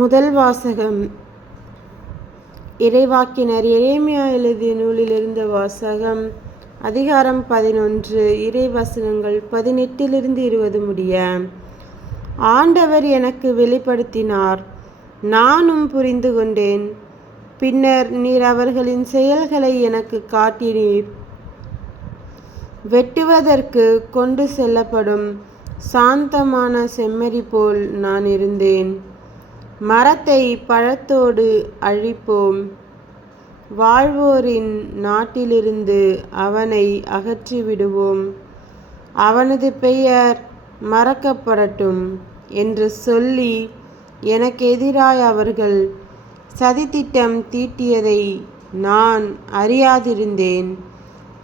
முதல் வாசகம். இறைவாக்கினர் எரேமியா எழுதிய நூலிலிருந்து வாசகம். அதிகாரம் 11. இறைவசனங்கள் 18-20 முடிய. ஆண்டவர் எனக்கு வெளிப்படுத்தினார், நானும் புரிந்து கொண்டேன். பின்னர் நீர் அவர்களின் செயல்களை எனக்கு காட்டினீர். வெட்டுவதற்கு கொண்டு செல்லப்படும் சாந்தமான செம்மறி போல் நான் இருந்தேன். மரத்தை பழத்தோடு அழிப்போம், வாழ்வோரின் நாட்டிலிருந்து அவனை அகற்றிவிடுவோம், அவனது பெயர் மறக்கப்படட்டும் என்று சொல்லி எனக்கு எதிராய் அவர்கள் சதித்திட்டம் தீட்டியதை நான் அறியாதிருந்தேன்.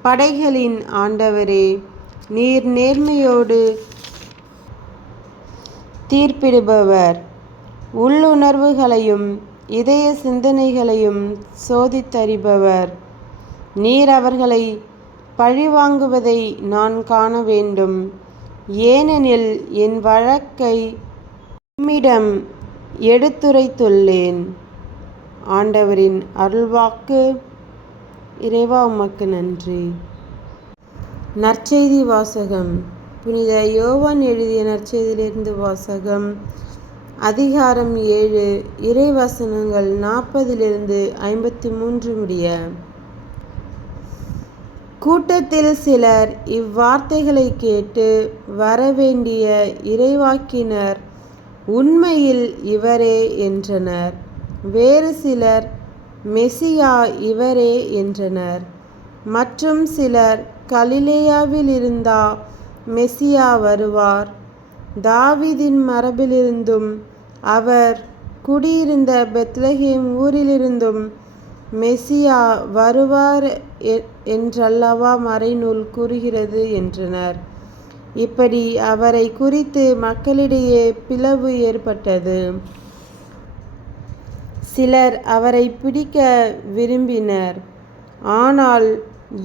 படைகளின் ஆண்டவரே, நீர் நேர்மையோடு தீர்ப்பிடுபவர். உள்ளுணர்வுகளையும் இதய சிந்தனைகளையும் சோதித்தறிபவர். நீர் அவர்களை பழிவாங்குவதை நான் காண வேண்டும். ஏனெனில் என் வழக்கை உம்மிடம் எடுத்துரைத்துள்ளேன். ஆண்டவரின் அருள்வாக்கு. இறைவா, உமக்கு நன்றி. நற்செய்தி வாசகம். புனித யோவான் எழுதிய நற்செய்தியிலிருந்து வாசகம். அதிகாரம் 7. இறைவசனங்கள் 40-53 முடிய. கூட்டத்தில் சிலர் இவ்வார்த்தைகளை கேட்டு, வரவேண்டிய இறைவாக்கினர் உண்மையில் இவரே என்றனர். வேறு சிலர், மெசியா இவரே என்றனர். மற்றும் சிலர், கலிலேயாவிலிருந்தா மெசியா வருவார்? தாவீதின் மரபிலிருந்தும் அவர் குடியிருந்த பெத்லகேம் ஊரிலிருந்தும் மெசியா வருவார் என்றல்லவா மறைநூல் கூறுகிறது என்றனர். இப்படி அவரை குறித்து மக்களிடையே பிளவு ஏற்பட்டது. சிலர் அவரை பிடிக்க விரும்பினர், ஆனால்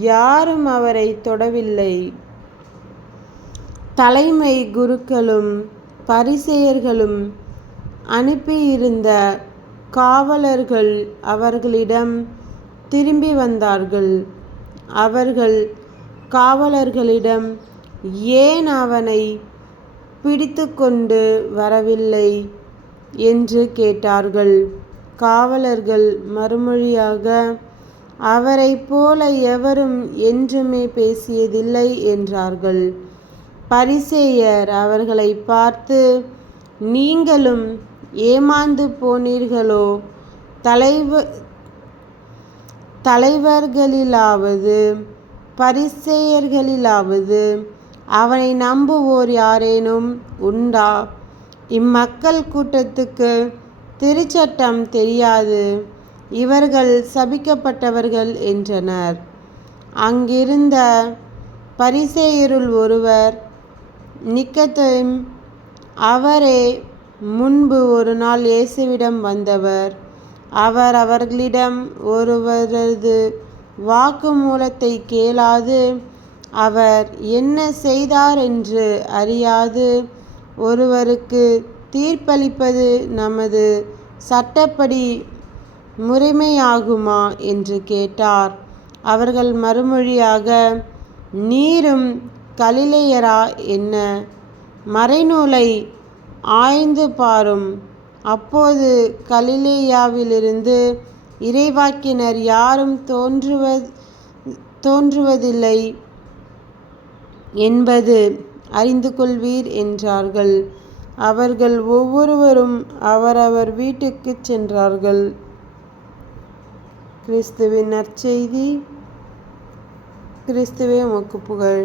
யாரும் அவரை தொடவில்லை. தலைமை குருக்களும் பரிசேயர்களும் அனுப்பியிருந்த காவலர்கள் அவர்களிடம் திரும்பி வந்தார்கள். அவர்கள் காவலர்களிடம், ஏன் அவனை பிடித்து கொண்டு வரவில்லை என்று கேட்டார்கள். காவலர்கள் மறுமொழியாக, அவரைப் போல எவரும் என்றுமே பேசியதில்லை என்றார்கள். பரிசேயர் அவர்களை பார்த்து, நீங்களும் ஏமாந்து போனீர்களோ? தலைவர்களிலாவது பரிசேயர்களிலாவது அவனை நம்புவோர் யாரேனும் உண்டா? இம்மக்கள் கூட்டத்துக்கு திருச்சட்டம் தெரியாது, இவர்கள் சபிக்கப்பட்டவர்கள் என்றனர். அங்கிருந்த பரிசேயருள் ஒருவர், நிக்கதேம், அவரே முன்பு ஒரு நாள் இயேசுவிடம் வந்தவர். அவர் அவர்களிடம் ஒருவரது வாக்குமூலத்தை கேளாது, அவர் என்ன செய்தார் என்று அறியாது, ஒருவருக்கு தீர்ப்பளிப்பது நமது சட்டப்படி முறைமையாகுமா என்று கேட்டார். அவர்கள் மறுமொழியாக, நீரும் கலிலேயரா என்ன? மறைநூலை ஆய்ந்து பாரும். அப்போது கலிலேயாவிலிருந்து இறைவாக்கினர் யாரும் தோன்றுவதில்லை என்பது அறிந்து கொள்வீர் என்றார்கள். அவர்கள் ஒவ்வொருவரும் அவரவர் வீட்டுக்கு சென்றார்கள். கிறிஸ்துவின் நற்செய்தி. கிறிஸ்துவே உமக்கு புகழ்.